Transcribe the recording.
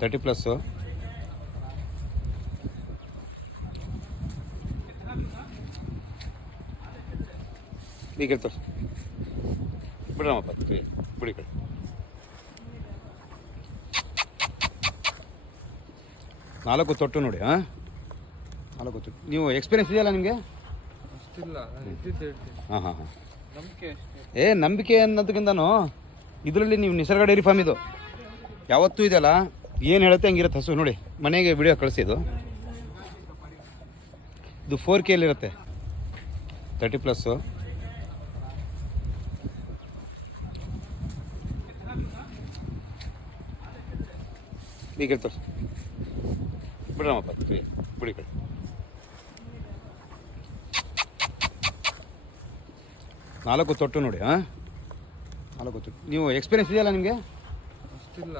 30+. ಈಗ ತೋರಿಸಿ ಬಿಡ್ರಮ್ಮಪ್ಪ ಬಿಡಿ ಕಡೆ. ನಾಲ್ಕು ತೊಟ್ಟು ನೋಡಿ. ಹಾಂ, 4 ತೊಟ್ಟು. ನೀವು ಎಕ್ಸ್ಪೀರಿಯನ್ಸ್ ಇದೆಯಲ್ಲ ನಿಮಗೆ? ಅಷ್ಟಿಲ್ಲ. ಹಾಂ ಹಾಂ ಹಾಂ. ನಂಬಿಕೆ ನಂಬಿಕೆ ಅನ್ನೋದಕ್ಕಿಂತನೂ ಇದರಲ್ಲಿ ನೀವು ನಿಸರ್ಗ ಡೈರಿ ಫಾರ್ಮ್ ಇದು ಯಾವತ್ತೂ ಇದೆಯಲ್ಲ, ಏನು ಹೇಳುತ್ತೆ ಹಂಗಿರುತ್ತೆ ಹಸು. ನೋಡಿ, ಮನೆಗೆ ವಿಡಿಯೋ ಕಳಿಸಿದ್ದು. ಇದು 4Kಯಲ್ಲಿರುತ್ತೆ. 30+. ಈಗ ತೋರಿಸಿ ಬಿಡ್ರಮ್ಮಪ್ಪ ಬಿಡಿ ಕಡೆ. ನಾಲ್ಕು ತೊಟ್ಟು ನೋಡಿ. ಹಾಂ, 4 ತೊಟ್ಟು. ನೀವು ಎಕ್ಸ್ಪೀರಿಯನ್ಸ್ ಇದೆಯಲ್ಲ ನಿಮಗೆ? ಅಷ್ಟಿಲ್ಲ.